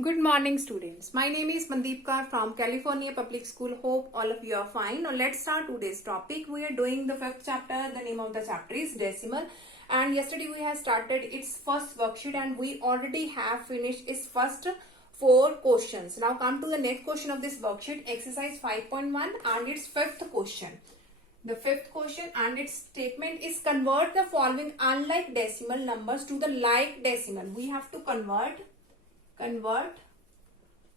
Good morning, students. My name is Mandeep Kaur from California Public School. Hope all of you are fine. Now let's start today's topic. We are doing the fifth chapter. The name of the chapter is decimal. And yesterday we have started its first worksheet and we already have finished its first 4 questions. Now come to the next question of this worksheet, exercise 5.1 and its fifth question. The fifth question and its statement is convert the following unlike decimal numbers to the like decimal. We have to convert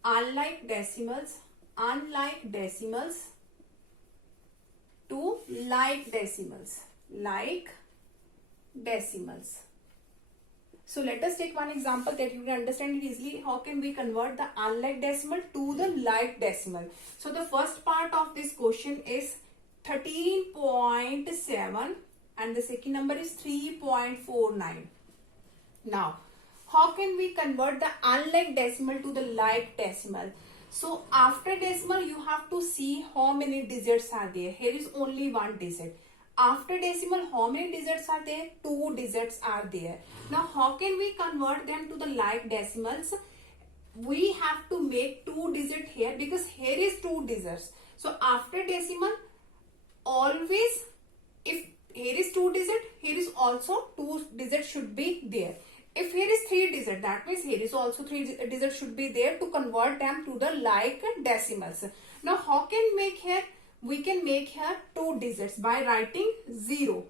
unlike decimals to like decimals. So let us take one example that you can understand it easily. How can we convert the unlike decimal to the like decimal? So the first part of this question is 13.7 and the second number is 3.49. Now how can we convert the unlike decimal to the like decimal? So after decimal you have to see how many digits are there. Here is only one digit. After decimal how many digits are there? 2 digits are there. Now how can we convert them to the like decimals? We have to make 2 digits here because here is 2 digits. So after decimal always if here is 2 digits, here is also 2 digits should be there. If here is 3 digits, that means here is also 3 digits should be there to convert them to the like decimals. Now how can we make here? We can make here 2 digits by writing 0.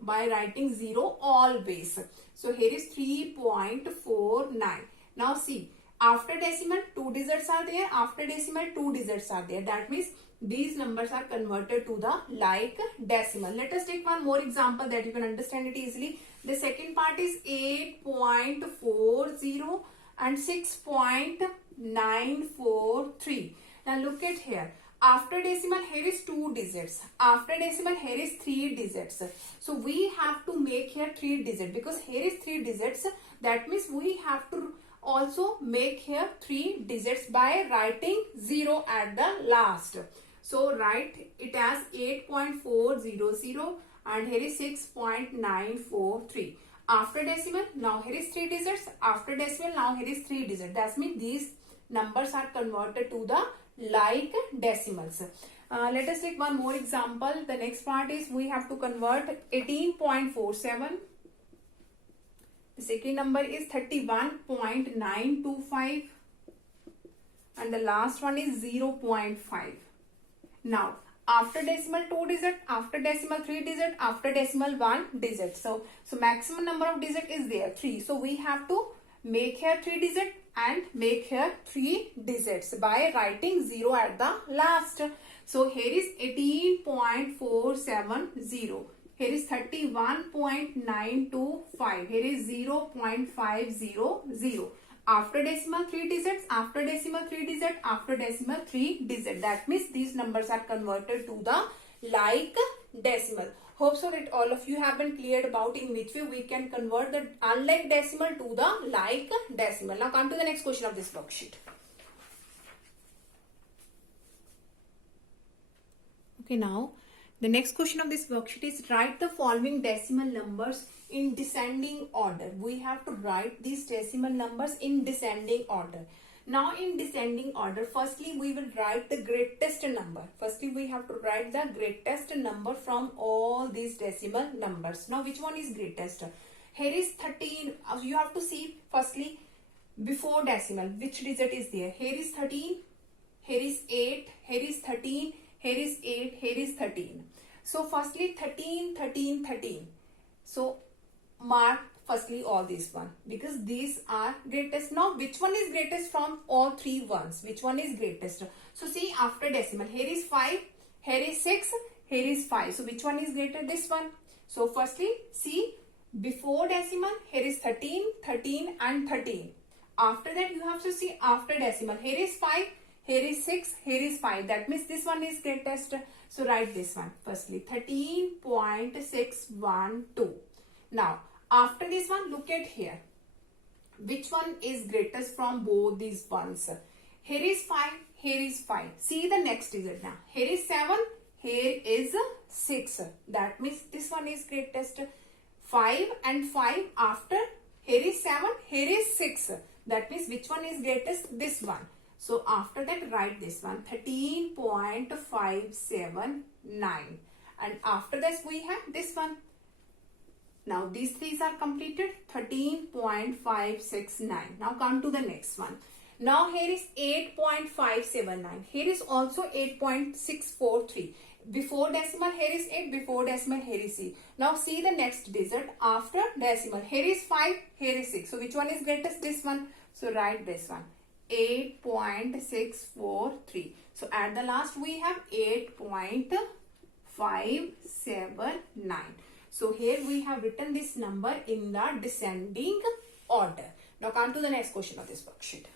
Always. So here is 3.49. Now see, after decimal 2 digits are there, after decimal 2 digits are there. That means these numbers are converted to the like decimal. Let us take one more example that you can understand it easily. The second part is 8.40 and 6.943. Now look at here. After decimal here is 2 digits. After decimal here is 3 digits. So we have to make here 3 digits because here is 3 digits. That means we have to also make here 3 digits by writing 0 at the last. So write it as 8.400 and here is 6.943. After decimal, now here is 3 digits. After decimal, now here is 3 digits. That means these numbers are converted to the like decimals. Let us take one more example. The next part is we have to convert 18.47. The second number is 31.925 and the last one is 0.5. Now after decimal 2 digit, after decimal 3 digit, after decimal 1 digit. So maximum number of digit is there 3. So we have to make here 3 digit and make here 3 digits by writing 0 at the last. So here is 18.470. Here is 31.925. Here is 0.500. After decimal 3 digits, after decimal 3 digit, after decimal 3 digit. That means these numbers are converted to the like decimal. Hope so that all of you have been cleared about in which way we can convert the unlike decimal to the like decimal. Now come to the next question of this worksheet. Okay, now the next question of this worksheet is write the following decimal numbers in descending order. We have to write these decimal numbers in descending order. Now in descending order, firstly we will write the greatest number. Firstly we have to write the greatest number from all these decimal numbers. Now which one is greatest? Here is 13. You have to see firstly before decimal which digit is there. Here is 13, here is 8, here is 13, here is 8, here is 13. So firstly 13, 13, 13. So mark firstly all these one because these are greatest. Now which one is greatest from all 3 ones? Which one is greatest? So see after decimal here is 5, here is 6, here is 5. So which one is greater? This one. So firstly see before decimal here is 13, 13 and 13. After that you have to see after decimal here is 5, here is 6, here is 5. That means this one is greatest. So write this one firstly 13.612. Now after this one look at here. Which one is greatest from both these ones? Here is 5, here is 5. See the next digit now. Here is 7, here is 6. That means this one is greatest. 5 and 5 after here is 7, here is 6. That means which one is greatest? This one. So after that, write this one, 13.579. And after this, we have this one. Now these threes are completed, 13.569. Now come to the next one. Now here is 8.579. Here is also 8.643. Before decimal, here is 8. Before decimal, here is 6. Now see the next digit after decimal. Here is 5. Here is 6. So which one is greatest? This one. So write this one, 8.643. So at the last we have 8.579. So here we have written this number in the descending order. Now come to the next question of this worksheet.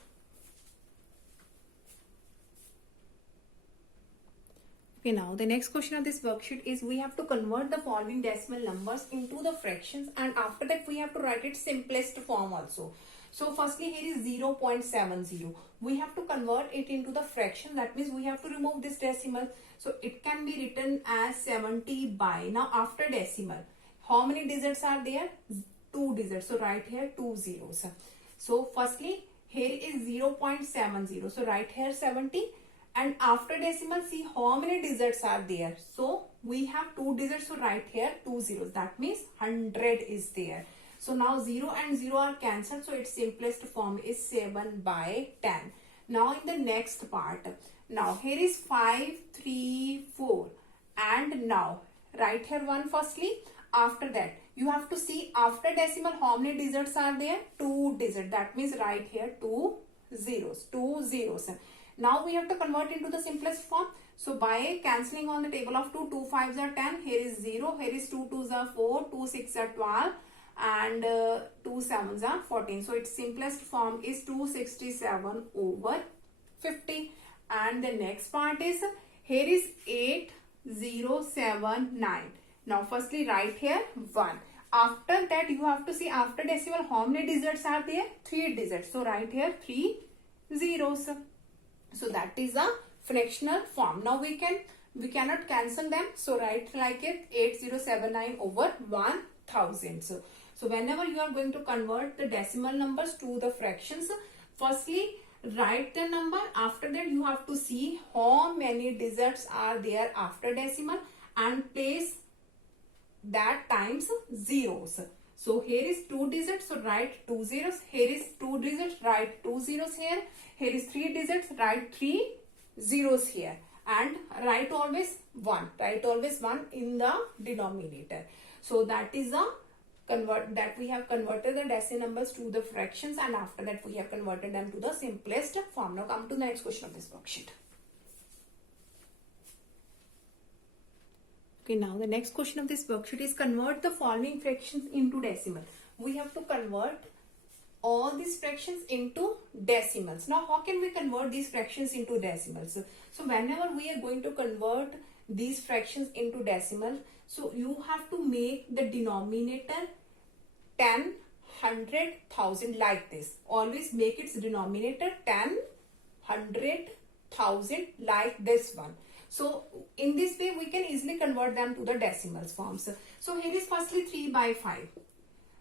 Okay, now the next question of this worksheet is we have to convert the following decimal numbers into the fractions, and after that we have to write it simplest form also. So firstly here is 0.70. We have to convert it into the fraction. That means we have to remove this decimal. So it can be written as 70 by. Now after decimal, how many digits are there? 2 digits. So write here 2 zeros. So firstly here is 0.70. So write here 70. And after decimal, see how many digits are there. So we have 2 digits. So write here 2 zeros. That means 100 is there. So now 0 and 0 are cancelled. So its simplest form is 7 by 10. Now in the next part. Now here is 5, 3, 4. And now write here 1 firstly. After that you have to see after decimal how many digits are there. 2 digits. That means write here 2 zeros. 2 zeros. Now we have to convert into the simplest form. So by cancelling on the table of 2, 2 5s are 10. Here is 0. Here is 2 2s are 4. 2 6s are 12. And 2 7s are 14. So its simplest form is 267 over 50. And the next part is here is 8079. Now firstly write here 1. After that you have to see after decimal how many digits are there? 3 digits. So write here 3 zeros. So that is a fractional form. Now we cannot cancel them. So write like it 8079 over 1000. So whenever you are going to convert the decimal numbers to the fractions, firstly write the number. After that you have to see how many digits are there after decimal and place that times zeros. So here is 2 digits, so write 2 zeros. Here is 2 digits, write 2 zeros here. Here is 3 digits, write 3 zeros here. And write always 1. Write always 1 in the denominator. So that is a that we have converted the decimal numbers to the fractions, and after that we have converted them to the simplest form. Now come to the next question of this worksheet. Okay, now the next question of this worksheet is convert the following fractions into decimal. We have to convert all these fractions into decimals. Now how can we convert these fractions into decimals? So whenever we are going to convert these fractions into decimal, so you have to make the denominator 10, 100, 1000 like this. Always make its denominator 10, 100, 1000 like this one. So in this way we can easily convert them to the decimals forms. So here is firstly 3 by 5.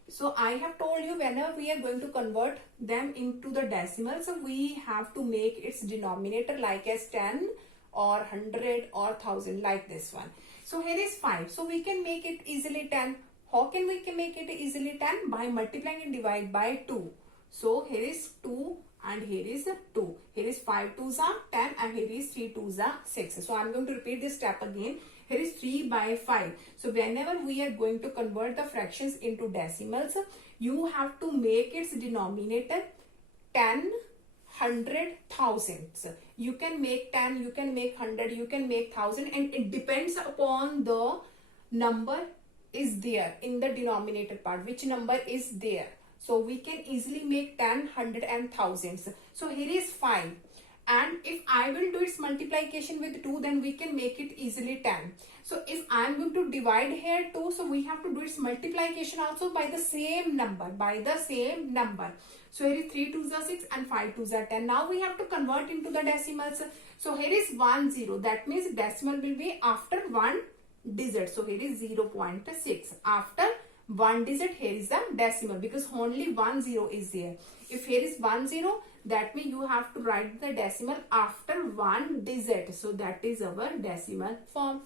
So I have told you whenever we are going to convert them into the decimals, so we have to make its denominator like as 10 or 100 or 1000 like this one. So here is 5. So we can make it easily 10. How can we make it easily 10? By multiplying and divide by 2. So here is 2 and here is 2. Here is 5 2s are 10 and here is 3 2s are 6. So I am going to repeat this step again. Here is 3 by 5. So whenever we are going to convert the fractions into decimals, you have to make its denominator 10, 100, 1000. You can make 10, you can make 100, you can make 1000, and it depends upon the number is there in the denominator part, which number is there. So we can easily make 10, 100 and 1000s. So here is 5. And if I will do its multiplication with 2, then we can make it easily 10. So if I am going to divide here 2, so we have to do its multiplication also by the same number, So here is 3 2s are 6 and 5 2s are 10. Now we have to convert into the decimals. So here is 1 0. That means decimal will be after 1 digit. So here is 0.6. After 1 digit, here is the decimal because only 1 0 is there. If here is 10, that means you have to write the decimal after one digit. So that is our decimal form.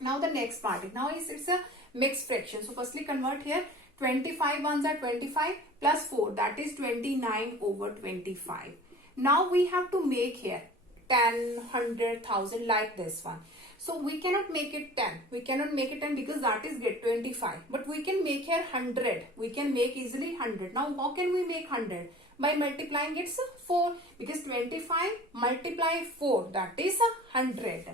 Now the next part, now it's a mixed fraction. So firstly convert here, 25 ones are 25 plus 4, that is 29 over 25. Now we have to make here 10, 100, 1000 like this one. So we cannot make it 10. We cannot make it 10 because that is get 25. But we can make here 100. We can make easily 100. Now how can we make 100? By multiplying it 4. Because 25 multiply 4, that is 100.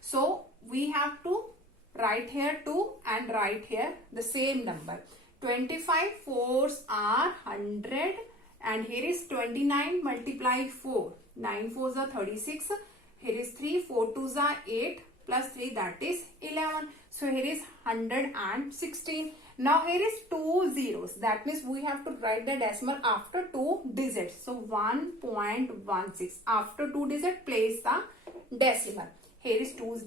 So we have to write here 2 and write here the same number. 25 4s are 100 and here is 29 multiply 4. 9 4s are 36. Here is 3, 4 2s are 8 plus 3, that is 11. So here is 116. Now here is 2 zeros. That means we have to write the decimal after 2 digits. So 1.16. After 2 digits, place the decimal. Here is 2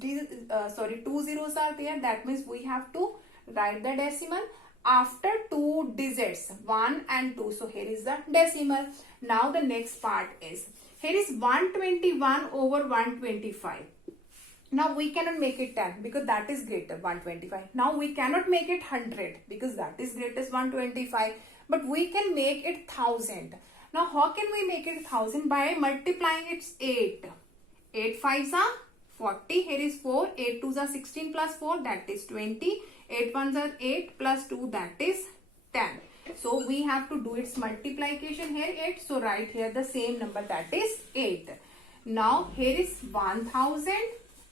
zeros are there. That means we have to write the decimal after 2 digits, 1 and 2. So here is the decimal. Now the next part is, here is 121 over 125. Now we cannot make it 10 because that is greater 125. Now we cannot make it 100 because that is greatest 125. But we can make it 1000. Now how can we make it 1000? By multiplying its 8. 8 5s are 40. Here is 4. 8 2s are 16 plus 4, that is 20. 8 1s are 8 plus 2, that is 10. So we have to do its multiplication here 8. So write here the same number, that is 8. Now here is 1000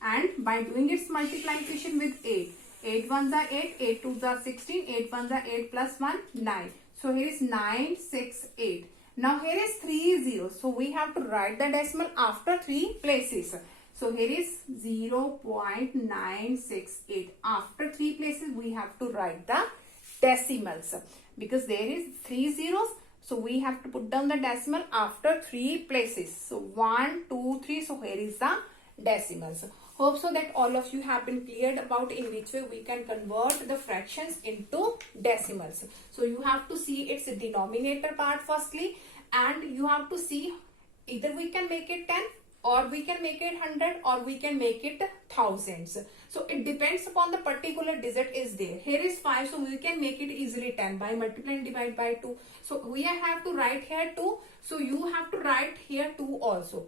and by doing its multiplication with 8. 8 1s are 8, 8 2s are 16, 8 1s are 8 plus 1, 9. So here is 968. Now here is 3 zeros. So we have to write the decimal after 3 places. So here is 0.968. After 3 places we have to write the decimals. Because there is 3 zeros. So we have to put down the decimal after 3 places. So 1, 2, 3. So here is the decimals. Hope so that all of you have been cleared about in which way we can convert the fractions into decimals. So you have to see its denominator part firstly, and you have to see either we can make it 10 or we can make it 100 or we can make it thousands. So it depends upon the particular digit is there. Here is 5, so we can make it easily 10 by multiplying divide by 2. So we have to write here 2. So you have to write here 2 also.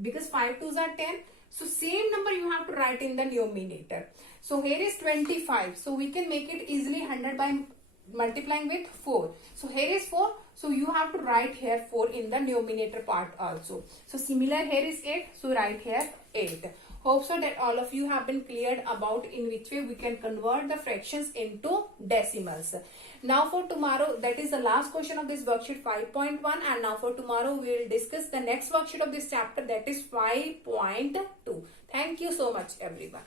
Because 5 2s are 10. So same number you have to write in the numerator. So here is 25. So we can make it easily 100 by multiplying with 4. So here is 4. So you have to write here 4 in the numerator part also. So similar here is 8. So write here 8. Hope so that all of you have been cleared about in which way we can convert the fractions into decimals. Now for tomorrow, that is the last question of this worksheet 5.1, and now for tomorrow we will discuss the next worksheet of this chapter, that is 5.2. Thank you so much everyone.